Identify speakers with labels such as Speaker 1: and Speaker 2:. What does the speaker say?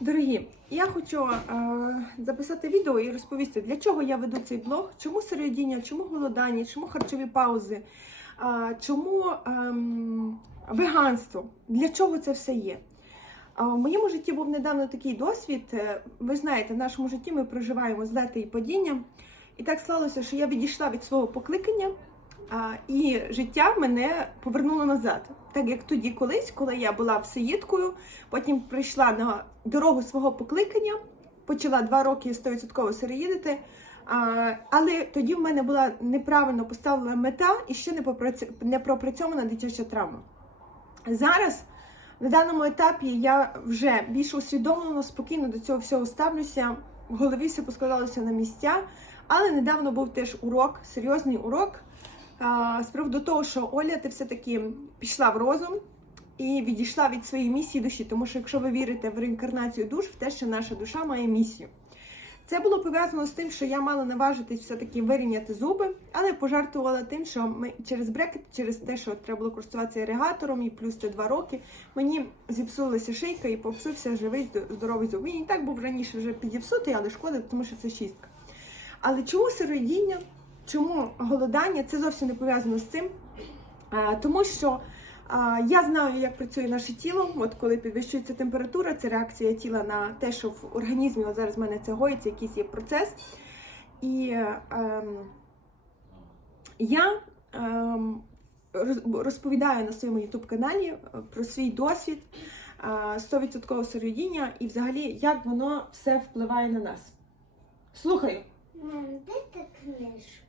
Speaker 1: Дорогі, я хочу е, записати відео і розповісти, для чого я веду цей блог, чому сироїдіння, чому голодання, чому харчові паузи, е, чому ем, веганство, для чого це все є. В моєму житті був недавно такий досвід. Е, Ви знаєте, в нашому житті ми проживаємо злети і падіння. І так склалося, що я відійшла від свого покликання, і життя мене повернуло назад. Так як тоді колись, коли я була всеїдкою, потім прийшла на дорогу свого покликання, почала два роки 100% сироїдити. А, але тоді в мене була неправильно поставлена мета і ще не, пропрацьована дитяча травма. Зараз на даному етапі я вже більш усвідомлено, спокійно до цього всього ставлюся. В голові все поскладалося на місця. Але недавно був теж урок, серйозний урок з приводу того, що Оля, ти все-таки пішла в розум і відійшла від своєї місії душі. Тому що якщо ви вірите в реінкарнацію душ, в те, що наша душа має місію. Це було пов'язано з тим, що я мала наважитись все-таки вирівняти зуби, але пожартувала тим, що ми через брекет, через те, що треба було користуватися іригатором, і плюс це два роки, мені зіпсулася шийка і попсувся живий здоровий зуб. Він і так був раніше вже підіпсутий, але шкода, тому що це шістка. Але чому сироїдіння, чому голодання? Це зовсім не пов'язано з цим. Тому що я знаю, як працює наше тіло. От коли підвищується температура, це реакція тіла на те, що в організмі от зараз в мене це гоїться, якийсь є процес. І ем, я ем, розповідаю на своєму youtube каналі про свій досвід е, 100% сироїдіння і взагалі як воно все впливає на нас. Слухаю.
Speaker 2: Мам, де та книжка?